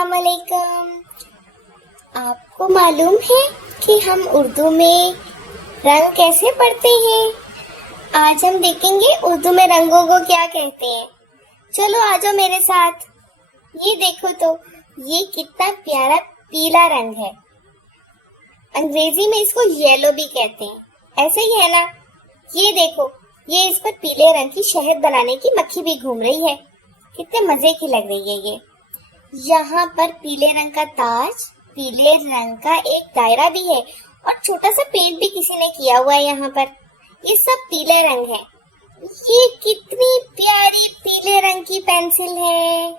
अस्सलाम वालेकुम। आपको मालूम है कि हम उर्दू में रंग कैसे पढ़ते हैं? आज हम देखेंगे उर्दू में रंगों को क्या कहते हैं। चलो आ जाओ मेरे साथ। ये देखो तो, ये कितना प्यारा पीला रंग है। अंग्रेजी में इसको येलो भी कहते हैं, ऐसे ही है ना। ये देखो, ये इस पर पीले रंग की शहद बनाने की मक्खी भी घूम रही है। कितने मजे की लग रही है ये। यहाँ पर पीले रंग का ताज, पीले रंग का एक दायरा भी है और छोटा सा पेंट भी किसी ने किया हुआ है यहाँ पर। ये सब पीले रंग है। ये कितनी प्यारी पीले रंग की पेंसिल है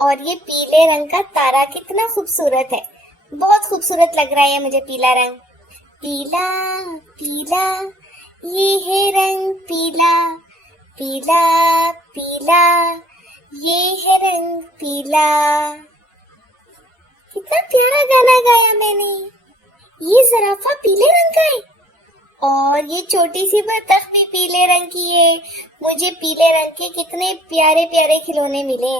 और ये पीले रंग का तारा कितना खूबसूरत है। बहुत खूबसूरत लग रहा है मुझे पीला रंग। पीला पीला ये है रंग पीला, पीला पीला ये है रंग पीला। कितना प्यारा गाना गाया मैंने। ये ज़राफ़ा पीले रंग का है और ये छोटी सी बतख भी पीले रंग की है। मुझे पीले रंग के कितने प्यारे प्यारे खिलौने मिले।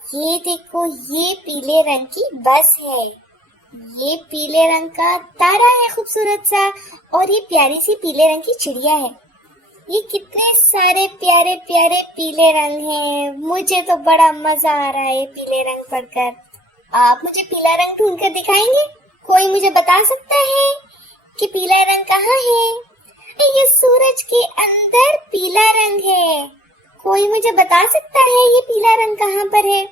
ये देखो, ये पीले रंग की बस है। ये पीले रंग का तारा है खूबसूरत सा और ये प्यारी सी पीले रंग की चिड़िया है। ये कितने सारे प्यारे प्यारे पीले रंग हैं। मुझे तो बड़ा मजा आ रहा है पीले रंग पढ़कर। आप मुझे पीला रंग ढूंढ कर दिखाएंगे? कोई मुझे बता सकता है कि पीला रंग कहाँ है? ये सूरज के अंदर पीला रंग है। कोई मुझे बता सकता है ये पीला रंग कहाँ पर है?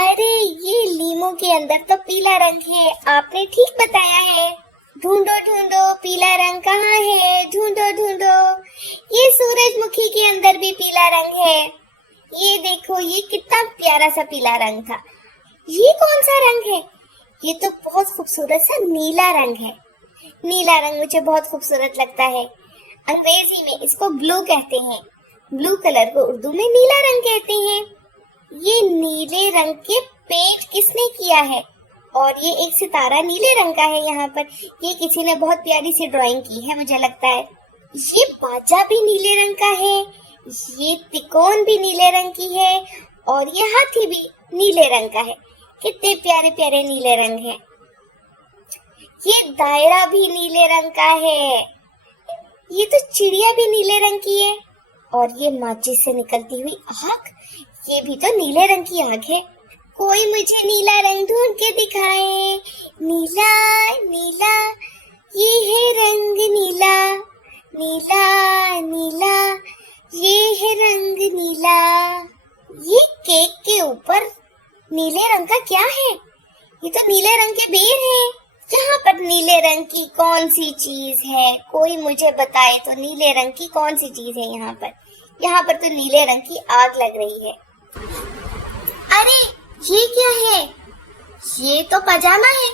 अरे ये लीमों के अंदर तो पीला रंग है। आपने ठीक बताया है। ढूंढो ढूंढो पीला रंग कहाँ है, ढूंढो ढूंढो। ये सूरजमुखी के अंदर भी पीला रंग है। ये देखो, ये कितना प्यारा सा पीला रंग था। ये कौन सा रंग है? ये तो बहुत खूबसूरत सा नीला रंग है। नीला रंग मुझे बहुत खूबसूरत लगता है। अंग्रेजी में इसको ब्लू कहते हैं। ब्लू कलर को उर्दू में नीला रंग कहते हैं। ये नीले रंग के पेंट किसने किया है? और ये एक सितारा नीले रंग का है। यहाँ पर ये किसी ने बहुत प्यारी सी ड्राइंग की है मुझे लगता है। ये बाजा भी नीले रंग का है। ये तिकोन भी नीले रंग की है और ये हाथी भी नीले रंग का है। कितने प्यारे प्यारे नीले रंग हैं। ये दायरा भी नीले रंग का है। ये तो चिड़िया भी नीले रंग की है और ये माचिस से निकलती हुई आग, ये भी तो नीले रंग की आग है। कोई मुझे नीला रंग ढूंढ के दिखाए। नीला नीला ये है रंग नीला, नीला नीला ये है रंग नीला। ये केक के ऊपर नीले रंग का क्या है? ये तो नीले रंग के बेर हैं। यहाँ पर नीले रंग की कौन सी चीज है? कोई मुझे बताए तो नीले रंग की कौन सी चीज है यहाँ पर? यहाँ पर तो नीले रंग की आग लग रही है। अरे ये क्या है? ये तो पजामा है,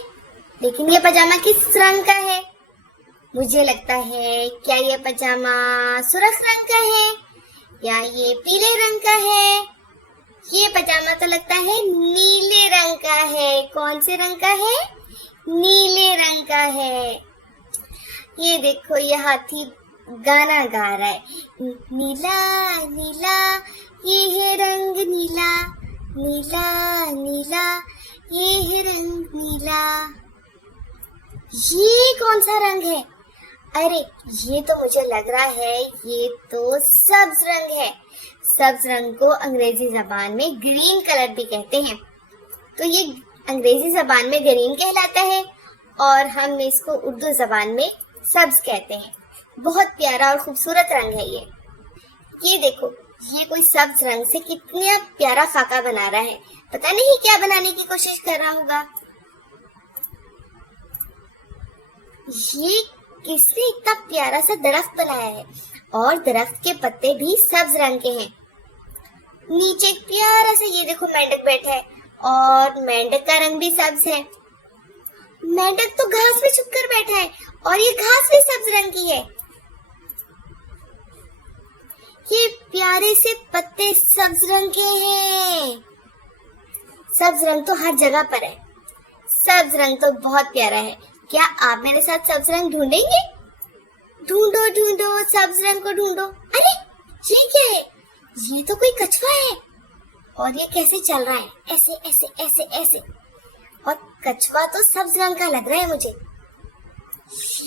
लेकिन ये पजामा किस रंग का है? मुझे लगता है, क्या ये पजामा सुर्ख रंग का है या ये पीले रंग का है? ये पजामा तो लगता है नीले रंग का है। कौन से रंग का है? नीले रंग का है। ये देखो, ये हाथी गाना गा रहा है। नीला नीला ये है रंग नीला, नीला नीला ये है रंग नीला। ये कौन सा रंग है? अरे ये तो मुझे लग रहा है ये तो सब्ज रंग है। सब्ज रंग को अंग्रेजी जबान में ग्रीन कलर भी कहते हैं। तो ये अंग्रेजी जबान में ग्रीन कहलाता है और हम इसको उर्दू जबान में सब्ज कहते हैं। बहुत प्यारा और खूबसूरत रंग है ये। ये देखो, ये कोई सब्ज रंग से कितना प्यारा खाका बना रहा है। पता नहीं क्या बनाने की कोशिश कर रहा होगा। ये किसने इतना प्यारा सा दरख्त बनाया है और दरख्त के पत्ते भी सब्ज रंग के हैं। नीचे एक प्यारा सा ये देखो मेंढक बैठा है और मेंढक का रंग भी सब्ज है। मेंढक तो घास पे छुपकर बैठा है और ये घास भी सब्ज रंग की है। ये प्यारे से पत्ते सब्ज रंग के हैं। सब्ज रंग तो हर जगह पर है। सब्ज रंग तो बहुत प्यारा है। क्या आप मेरे साथ सब्ज रंग ढूंढेंगे? ढूंढो ढूंढो सब्ज रंग को ढूंढो। अरे ये क्या है? ये तो कोई कछुआ है और ये कैसे चल रहा है, ऐसे ऐसे ऐसे ऐसे। और कछुआ तो सब्ज रंग का लग रहा है मुझे।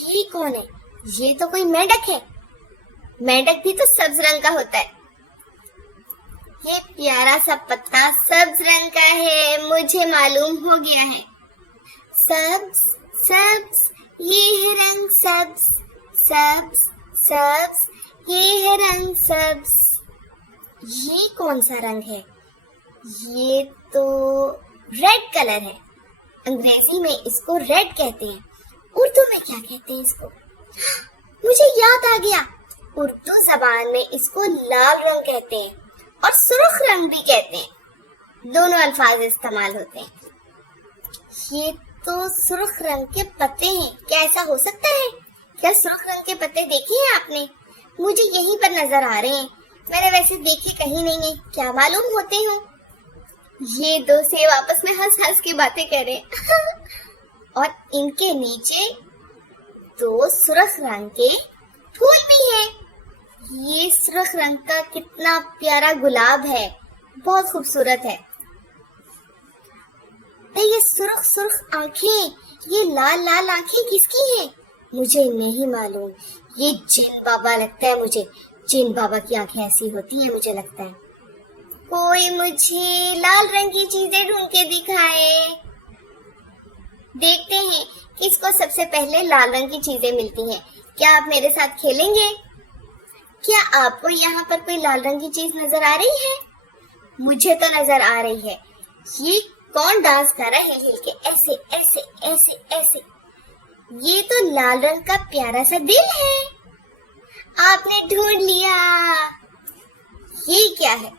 ये कौन है? ये तो कोई मेंढक है। मेंढक भी तो सब्ज रंग का होता है। ये प्यारा सा पत्ता सब्ज रंग का है, मुझे मालूम हो गया है। सब्ज सब्ज, ये है रंग सब्ज। सब्ज सब्ज, ये है रंग सब्ज। ये कौन सा रंग है? ये तो रेड कलर है। अंग्रेजी में इसको रेड कहते हैं। उर्दू में क्या कहते हैं इसको? मुझे याद आ गया, उर्दू जबान में इसको लाल रंग कहते हैं और सुर्ख रंग भी कहते हैं। दोनों अल्फाज इस्तेमाल होते हैं। ये तो सुर्ख रंग के पत्ते हैं। क्या ऐसा हो सकता है? क्या सुर्ख रंग के पत्ते देखे हैं आपने? मुझे यहीं पर नजर आ रहे हैं। मैंने वैसे देखे कहीं नहीं है। क्या मालूम होते हो? ये दो सेब आपस में हंस हंस के बातें कर रहे हैं और इनके नीचे दो सुर्ख रंग के फूल भी हैं। ये सुर्ख रंग का कितना प्यारा गुलाब है, बहुत खूबसूरत है। ये सुर्ख सुर्ख आंखें, ये लाल लाल आंखें किसकी हैं? मुझे नहीं मालूम। ये जिन बाबा लगता है मुझे। जिन बाबा की आंखें ऐसी होती हैं मुझे लगता है। कोई मुझे लाल रंग की चीजें ढूंढ के दिखाए। देखते हैं किसको सबसे पहले लाल रंग की चीजें मिलती हैं। क्या आप मेरे साथ खेलेंगे? क्या आपको यहाँ पर कोई लाल रंग की चीज नजर आ रही है? मुझे तो नजर आ रही है। ये कौन डांस कर रहा है हिल हिल के ऐसे ऐसे ऐसे ऐसे? ये तो लाल रंग का प्यारा सा दिल है। आपने ढूंढ लिया। ये क्या है?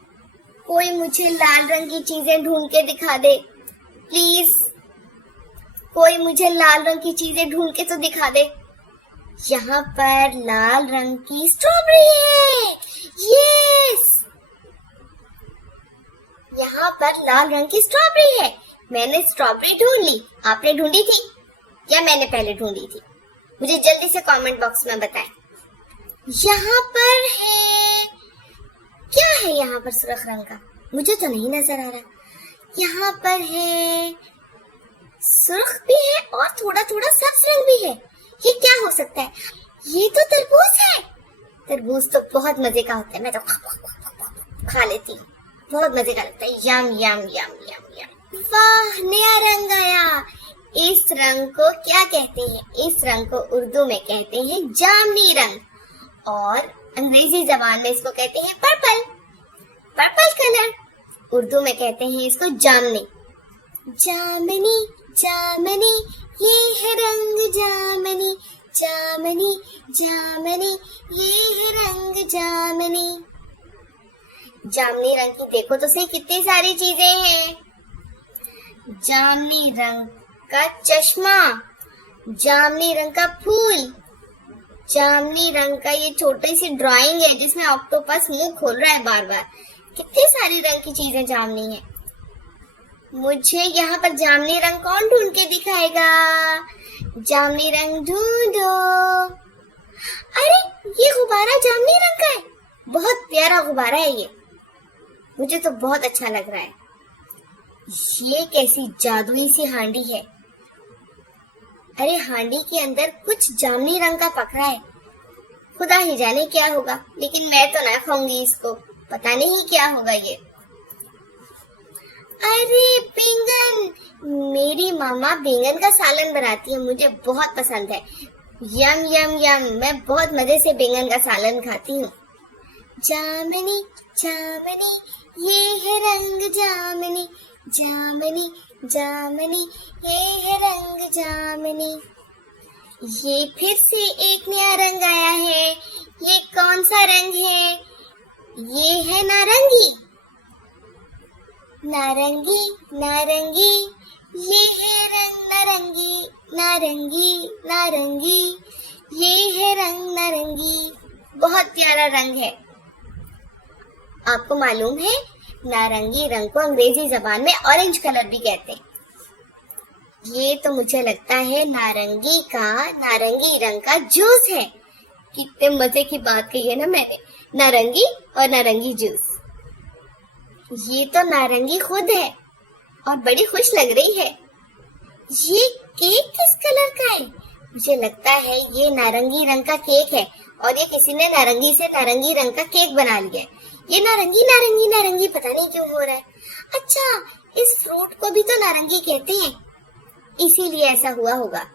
कोई मुझे लाल रंग की चीजें ढूंढ के दिखा दे प्लीज। कोई मुझे लाल रंग की चीजें ढूंढ के तो दिखा दे। यहाँ पर लाल रंग की स्ट्रॉबेरी है। यस, यहाँ पर लाल रंग की स्ट्रॉबेरी है। मैंने स्ट्रॉबेरी ढूंढ ली। आपने ढूंढी थी या मैंने पहले ढूंढी थी? मुझे जल्दी से कमेंट बॉक्स में बताएं। यहाँ पर है, क्या है यहाँ पर सुर्ख रंग का? मुझे तो नहीं नजर आ रहा। यहाँ पर है, सुर्ख भी है और थोड़ा थोड़ा सब्ज रंग भी है। ये क्या हो सकता है? ये तो तरबूज है। तरबूज तो बहुत मजे का होता है। मैं तो खा लेती हूँ। बहुत मजे का लगता है। यम यम यम यम यम। वाह, नया रंग आया। इस रंग को क्या कहते हैं? इस रंग को उर्दू में कहते हैं जामनी रंग और अंग्रेजी जबान में इसको कहते हैं पर्पल। Purple colour. उर्दू में कहते हैं इसको जामनी। जामनी जामनी, ये है रंग जामनी। जामनी जामनी, ये है रंग जामनी। जामनी रंग की देखो तो सही कितनी सारी चीजें हैं। जामनी रंग का चश्मा, जामनी रंग का फूल, जामनी रंग का ये छोटी सी ड्राइंग है जिसमें ऑक्टोपस मुंह खोल रहा है बार बार। कितनी सारी रंग की चीजें जामनी है। मुझे यहाँ पर जामनी रंग कौन ढूंढ के दिखाएगा? जामनी रंग ढूंढो। अरे, ये गुब्बारा जामनी रंग का है। बहुत प्यारा गुब्बारा है ये। मुझे तो बहुत अच्छा लग रहा है। ये कैसी जादुई सी हांडी है। अरे, हांडी के अंदर कुछ जामनी रंग का पक रहा है। खुदा ही जाने क्या होगा, लेकिन मैं तो ना खाऊंगी इसको। पता नहीं क्या होगा ये। अरे बैंगन, मेरी मामा बैंगन का सालन बनाती है। मुझे बहुत पसंद है। यम यम यम, मैं बहुत मजे से बैंगन का सालन खाती हूँ। जामनी जामनी, ये है रंग जामनी। जामनी जामनी, ये है रंग जामनी। ये फिर से एक नया रंग आया है। ये कौन सा रंग है? ये है नारंगी। नारंगी नारंगी, ये है रंग नारंगी। नारंगी नारंगी, ये है रंग नारंगी। बहुत प्यारा रंग है। आपको मालूम है, नारंगी रंग को अंग्रेजी जबान में ऑरेंज कलर भी कहते हैं। ये तो मुझे लगता है नारंगी रंग का जूस है। कितने मजे की बात कही है ना मैंने। नारंगी और नारंगी जूस। ये तो नारंगी खुद है और बड़ी खुश लग रही है। ये केक किस कलर का है? मुझे लगता है ये नारंगी रंग का केक है और ये किसी ने नारंगी से नारंगी रंग का केक बना लिया है। ये नारंगी नारंगी नारंगी पता नहीं क्यों हो रहा है। अच्छा, इस फ्रूट को भी तो नारंगी कहते हैं, इसीलिए ऐसा हुआ होगा।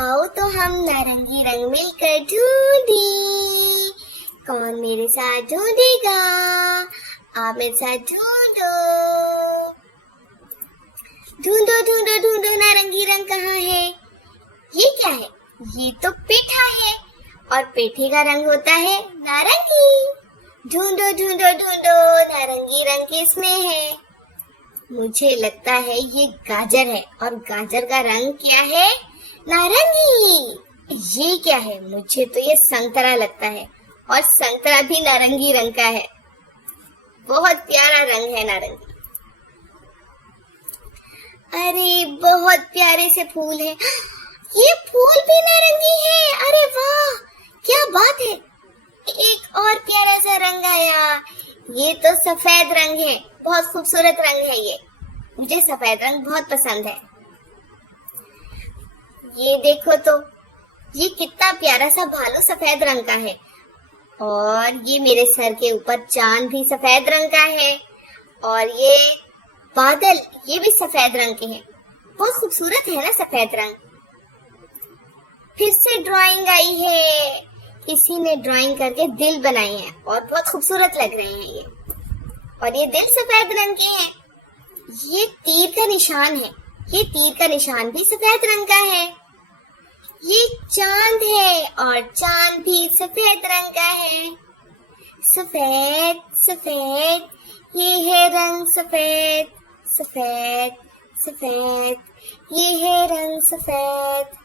आओ तो हम नारंगी रंग मिलकर ढूंढे, कौन मेरे साथ ढूंढेगा? आप मेरे साथ ढूंढो ढूंढो ढूंढो ढूंढो, नारंगी रंग कहाँ है? ये क्या है? ये तो पेठा है और पेठे का रंग होता है नारंगी। ढूंढो ढूंढो ढूंढो, नारंगी रंग किसमें है? मुझे लगता है ये गाजर है और गाजर का रंग क्या है? नारंगी। ये क्या है? मुझे तो ये संतरा लगता है और संतरा भी नारंगी रंग का है। बहुत प्यारा रंग है नारंगी। अरे बहुत प्यारे से फूल है। ये फूल भी नारंगी है। अरे वाह, क्या बात है। एक और प्यारा सा रंग आया। ये तो सफेद रंग है, बहुत खूबसूरत रंग है ये। मुझे सफेद रंग बहुत पसंद है। ये देखो तो, ये कितना प्यारा सा भालू सफेद रंग का है और ये मेरे सर के ऊपर चांद भी सफेद रंग का है और ये बादल, ये भी सफेद रंग के हैं। बहुत खूबसूरत है ना सफेद रंग। फिर से ड्राइंग आई है। किसी ने ड्राइंग करके दिल बनाए हैं और बहुत खूबसूरत लग रहे हैं ये। और ये दिल सफेद रंग के हैं। ये तीर का निशान है। ये तीर का निशान भी सफेद रंग का है। ये चांद है और चांद भी सफेद रंग का है। सफेद सफेद, ये है रंग सफेद। सफेद सफेद, ये है रंग सफेद।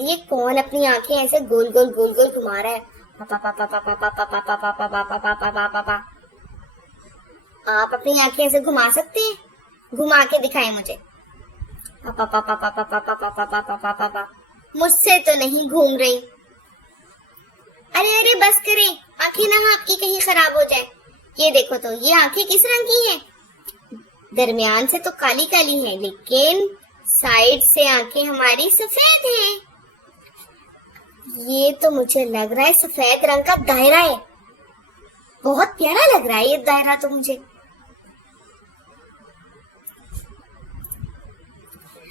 ये कौन अपनी आंखें ऐसे गोल गोल गोल गोल घुमा रहा है? आप अपनी आंखें ऐसे घुमा सकते हैं? घुमा के दिखाएं मुझे। मुझसे तो नहीं घूम रही। अरे अरे बस करें, आंखें ना आपकी कहीं खराब हो जाए। ये देखो तो, ये आंखें किस रंग की हैं? दरमियान से तो काली काली हैं, लेकिन साइड से आंखें हमारी सफेद हैं। ये तो मुझे लग रहा है सफेद रंग का दायरा है। बहुत प्यारा लग रहा है ये दायरा तो मुझे।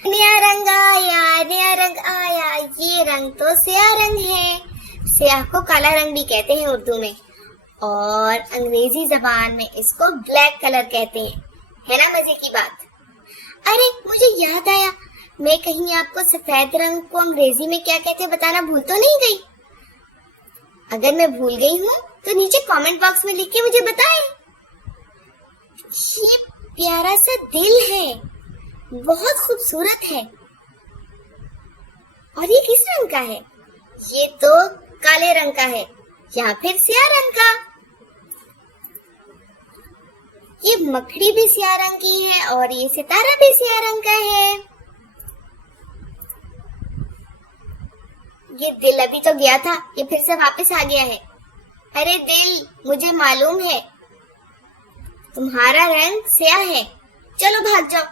नया रंग आया, नया रंग आया। ये रंग तो स्याह रंग है। स्याह को काला रंग भी कहते हैं उर्दू में और अंग्रेजी जबान में इसको ब्लैक कलर कहते हैं। है ना मजे की बात? अरे मुझे याद आया, मैं कहीं आपको सफेद रंग को अंग्रेजी में क्या कहते हैं बताना भूल तो नहीं गई? अगर मैं भूल गई हूँ तो नीचे कमेंट बॉक्स में लिख के मुझे बताएं। ये प्यारा सा दिल है, बहुत खूबसूरत है। और ये किस रंग का है? ये तो काले रंग का है या फिर स्याह रंग का। ये मकड़ी भी स्याह रंग की है और ये सितारा भी स्याह रंग का है। ये दिल अभी तो गया था, ये फिर से वापस आ गया है। अरे दिल, मुझे मालूम है तुम्हारा रंग स्याह है। चलो भाग जाओ।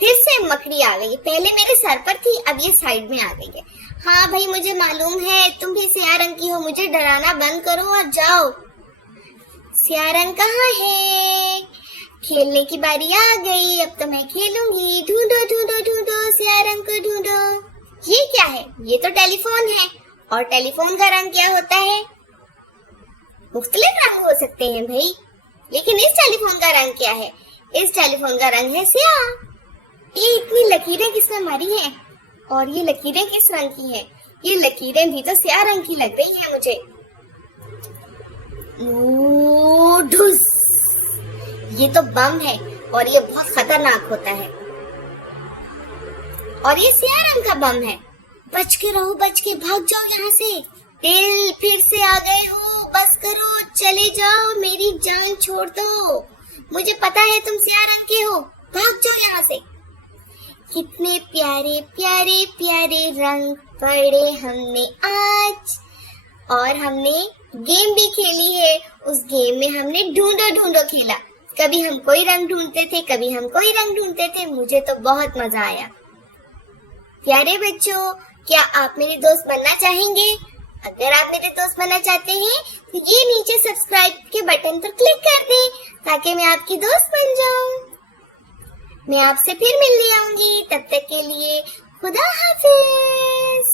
फिर से मकड़ी आ गई। पहले मेरे सर पर थी, अब ये साइड में आ गई है। हाँ भाई, मुझे मालूम है तुम भी स्याह रंग की हो। मुझे डराना बंद करो और जाओ। स्याह रंग कहाँ है? खेलने की बारी आ गई, अब तो मैं खेलूंगी। ढूंढो ढूंढो ढूंढो, स्याह रंग को ढूंढो। ये क्या है? ये तो टेलीफोन है और टेलीफोन का रंग क्या होता है? मुख्तलिफ रंग हो सकते हैं भाई, लेकिन इस टेलीफोन का रंग क्या है? इस टेलीफोन का रंग है स्याह। ये इतनी लकीरें किसने मारी हैं? और ये लकीरें किस रंग की हैं? ये लकीरें भी तो स्याह रंग की लग रही हैं मुझे। ढुस, ये तो बम है और ये बहुत खतरनाक होता है और ये स्याह रंग का बम है। बच के रहो, बच के भाग जाओ यहाँ से। दिल, फिर से आ गए हो, बस करो, चले जाओ, मेरी जान छोड़ दो। मुझे पता है तुम स्याह रंग के हो, भाग जाओ यहाँ से। कितने प्यारे प्यारे प्यारे रंग पढ़े हमने आज और हमने गेम भी खेली है। उस गेम में हमने ढूंढो ढूंढो खेला। कभी हम कोई रंग ढूंढते थे, कभी हम कोई रंग ढूंढते थे। मुझे तो बहुत मजा आया। प्यारे बच्चों, क्या आप मेरे दोस्त बनना चाहेंगे? अगर आप मेरे दोस्त बनना चाहते हैं तो ये नीचे सब्सक्राइब के बटन पर क्लिक कर दें ताकि मैं आपकी दोस्त बन जाऊं। मैं आपसे फिर मिलने आऊंगी। तब तक के लिए खुदा हाफिज।